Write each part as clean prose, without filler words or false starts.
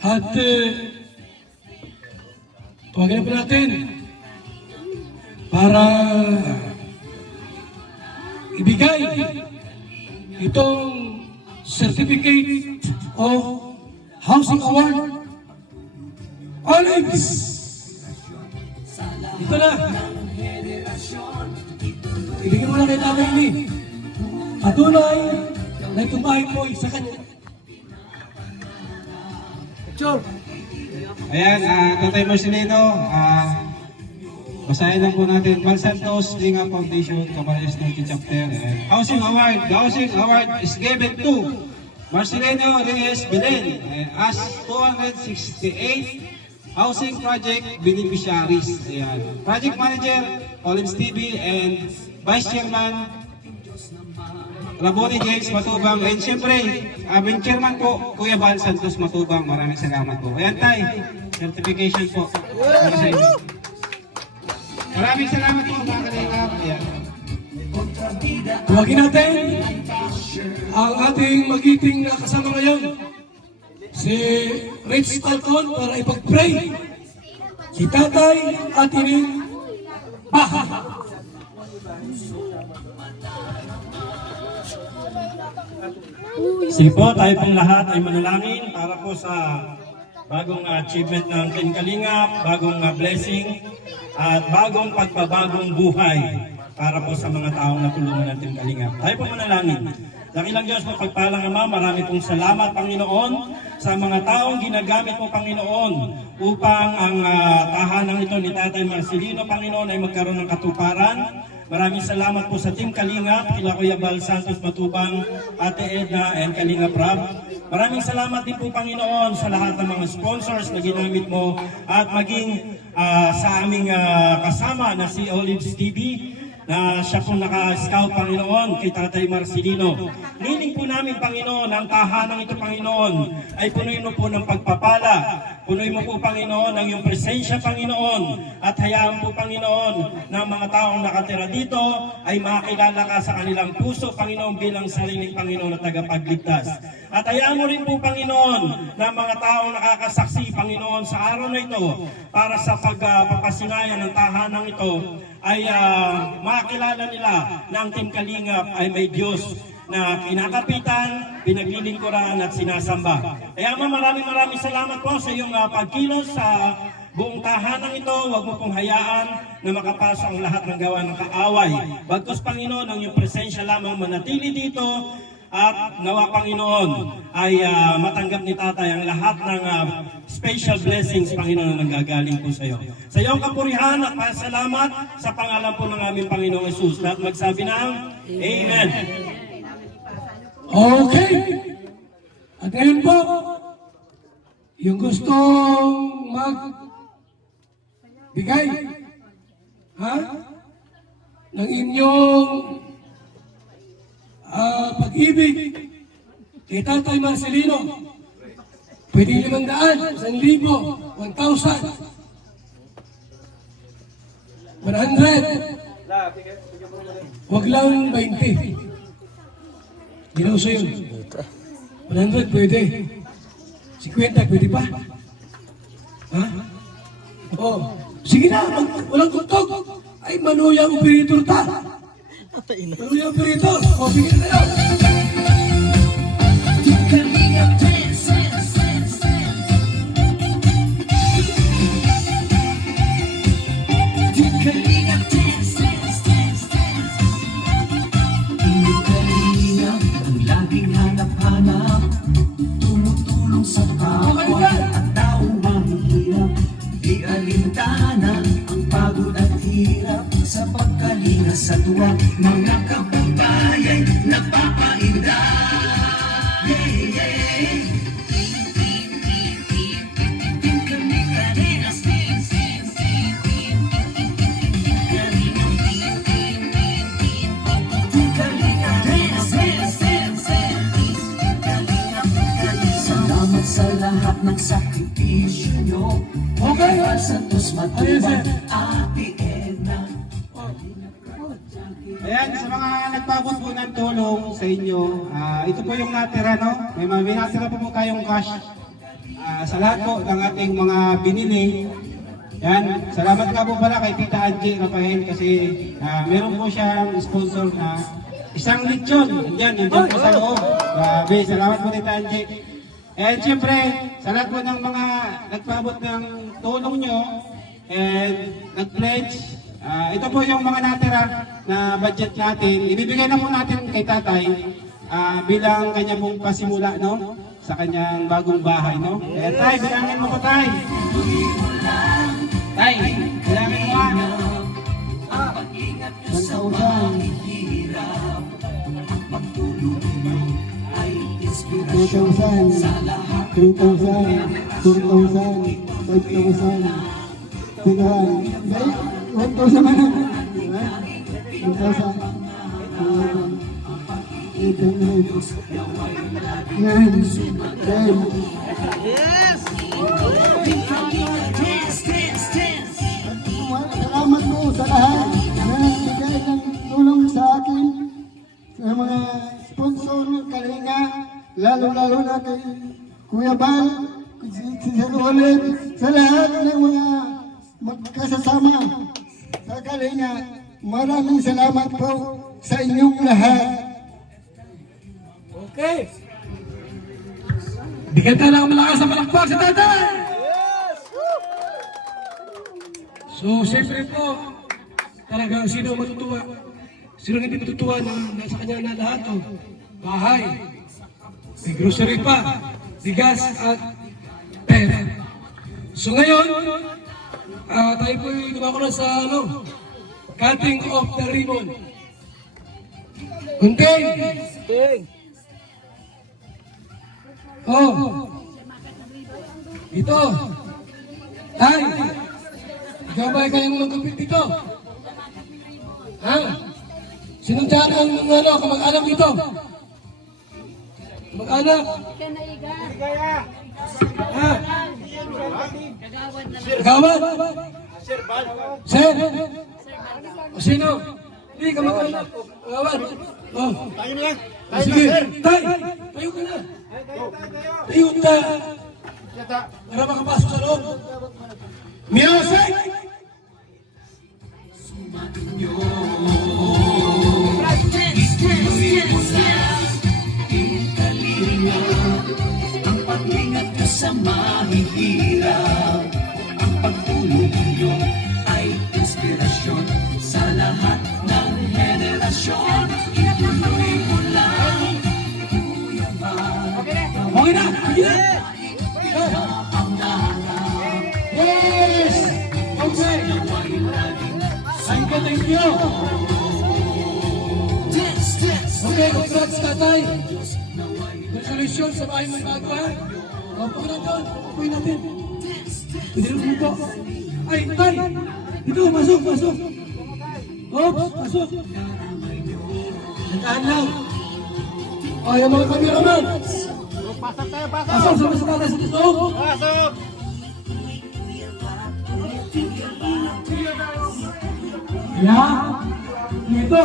At tuwagin na po natin para ibigay itong Certificate of Housing Award. Alex! Ito na. Ibigay mo na kay Tatay ini. Patunay na tumahin mo sa kanya. Sure. Ayan, Tatay Marcelino, basahin lang po natin. Val Santos, Linga Foundation, Camarines Norte Chapter. Housing Award. The Housing Award is given to Marcelino Reyes Belen as 268 housing project beneficiaries. Ayan. Project Manager, Olims TV, and Vice Chairman, Raboni James Matubang. And siyempre, aming chairman po, Kuya Val Santos Matubang. Maraming salamat po. Ayan tayo, certification po. Para sa inyo. Maraming salamat po mga kalingap. Ayan. Tuwagin natin ang ating magiting na kasama ngayon, si Rich Talcon, para ipag-pray si Tatay at Ining Baha. Sige po, tayo pong lahat ay manalangin para po sa bagong achievement ng Team Kalingap, bagong blessing at bagong pagbabagong buhay para po sa mga taong natulungan ng Team Kalingap. Tayo po manalangin. Dakilang Diyos, mapagpalang Ama, marami pong salamat, Panginoon, sa mga taong ginagamit mo, Panginoon, upang ang tahanan ito ni Tatay Marcelino, Panginoon, ay magkaroon ng katuparan. Maraming salamat po sa Team Kalingap, kila Kuya Val Santos Matubang, Ate Edna, and Kalingap Rab. Maraming salamat din po, Panginoon, sa lahat ng mga sponsors na ginamit mo at maging sa aming kasama na si Olives TV, na siya po naka-scout, Panginoon, kay Tatay Marcelino. Niling po namin, Panginoon, ang tahanang ito, Panginoon, ay punuin mo po ng pagpapala. Punuin mo po, Panginoon, ang iyong presensya, Panginoon. At hayaan po, Panginoon, na mga taong nakatira dito ay makilala ka sa kanilang puso, Panginoon, bilang sariling Panginoon na tagapagligtas. At hayaan mo rin po, Panginoon, na mga taong nakakasaksi, Panginoon, sa araw na ito, para sa pagpapasinayan ng tahanang ito, ay makilala nila na ang Team Kalingap ay may Diyos na kinakapitan, pinaglilingkuran at sinasamba. Kaya maraming salamat po sa iyong pagkilos sa buong tahanang ito. Huwag mo pong hayaan na makapasok ang lahat ng gawa ng kaaway. Bagkus, Panginoon, ang iyong presensya lamang manatili dito. At nawa, Panginoon, ay matanggap ni Tatay ang lahat ng special blessings, Panginoon, na nanggagaling po sa iyo. Sa iyong kapurihan at pasalamat sa pangalan po ng aming Panginoong Jesus. Lahat magsabi ng Amen. Okay. At ngayon po, yung gustong magbigay ng inyong pag-ibig kay Tatay Marcelino, pwede 500, 1,000, 1,000, 100. Huwag lang 20. Ginauso yun. 100 pwede. 50 pwede pa. Ha? Oh, sige na, walang tuntog. Ay, manuyang operator ta. Manuyang operator. O, bigyan na yun. Sa tuwa, mga kababayan napapainda. Yeah, yeah. Salamat sa lahat ng sakripisyo nyo. Okay. Santos Matubang, Ate Edna. Ayan, sa mga nagpabot po ng tulong sa inyo, ito po yung natira, no? May natira po tayong cash. sa lahat po ng ating mga binili. Yan, salamat nga po pala kay Tita Angie Rafael kasi meron po siyang sponsor na isang lechon. Yan po sa loob. Grabe, salamat po Tita Angie. And syempre, sa lahat po ng mga nagpaabot ng tulong nyo and nag-pledge, ito po yung mga natira na budget natin. Ibibigay na po natin kay Tatay bilang kanya pong pasimula, no? Sa kanyang bagong bahay, no? Kaya Tay, bilangin mo po, Tay. Tay, bilangin mo nga. Salamat po sa lahat na nagbigay ng tulong sa akin, sa mga sponsor ng Kalinga, lalo-lalo na kay Kuya Bal, si Sir Olive, sa lahat ng mga magkasasama sa Kalinga. Maraming salamat po sa inyong lahat. Okay. Bigyan tayo ng malakas na palakpak sa Tatay! So, siyempre po, talagang sino matutuwa? Sino hindi matutuwa na nasa kanya na lahat o bahay, may grocery pa, bigas at pera. So ngayon, tayo po gumako na sa cutting of the ribbon. Gunting! Oh! Ito! Tay! Ikaw ba ay kayang magkapit dito? Ha? Sino dyan ang kamag-anak dito? Kamag-anak? Ha? Kagawad? Sir? O sino? Hindi, kamag-anak. Kagawad? Oh. Tayo na yan. Sige. Tay! Tayo ka na. Tayo ka. Para makapasok sa loob. Music! Ang pag-ingat nyo sa mahihirap, ang pagtulong nyo ay inspirasyon sa lahat ng henerasyon. Ituloy mo lang, Kuya Bal. Okay na! Sige na! Yes! Okay! Thank you! Okay, congrats Tatay! Congratulations sa bahay mong bago ha! Opo na doon! Opo natin! Hindi naman po! Ay, Tay! Dito, masok! Masok! Oops! Masok! Nandaan lang! O, yung mga cameraman! Pasok tayo! Pasok! Pasok! Sama sa Tatay sa dito! Pasok! Yeah, ito.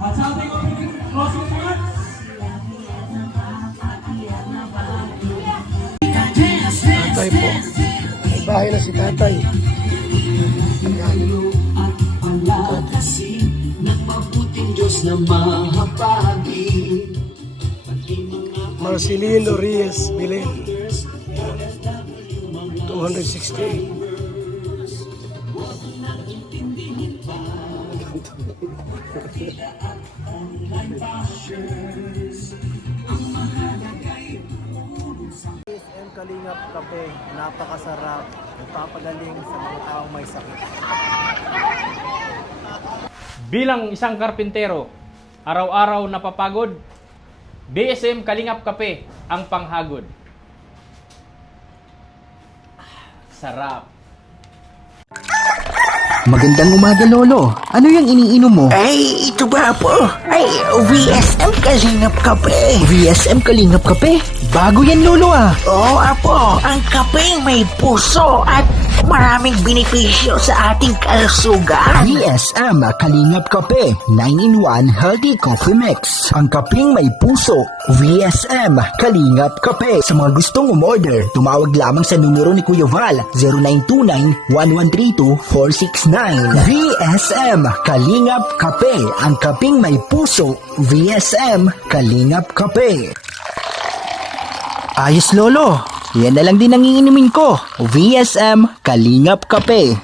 At sa ating closing remarks. Tatay po. May bahay na si Tatay. Nagmabuting Diyos na mahabagin. Marcelino Reyes Bilen. 268. DSM Kalingap Kape, napakasarap, nagpapagaling sa mga taong may sakit. Bilang isang karpintero, araw-araw napapagod, DSM Kalingap Kape ang panghagod. Sarap. Magandang umaga, Lolo. Ano yung iniinom mo? Ay, ito ba po? Ay, VSM Kalingap Kape. VSM Kalingap Kape? Bago yan, Lolo ah. Oo, apo. Ang kapeng may puso at Maraming benepisyo sa ating kalusugan. VSM Kalingap Kape 9-in-1 Healthy Coffee Mix. Ang kaping may puso. VSM Kalingap Kape. Sa mga gustong umorder, tumawag lamang sa numero ni Kuya Val 0929-1132-469. VSM Kalingap Kape. Ang kaping may puso. VSM Kalingap Kape. Ayos lolo, yan na lang din ang iinumin ko. VSM Kalingap Kape.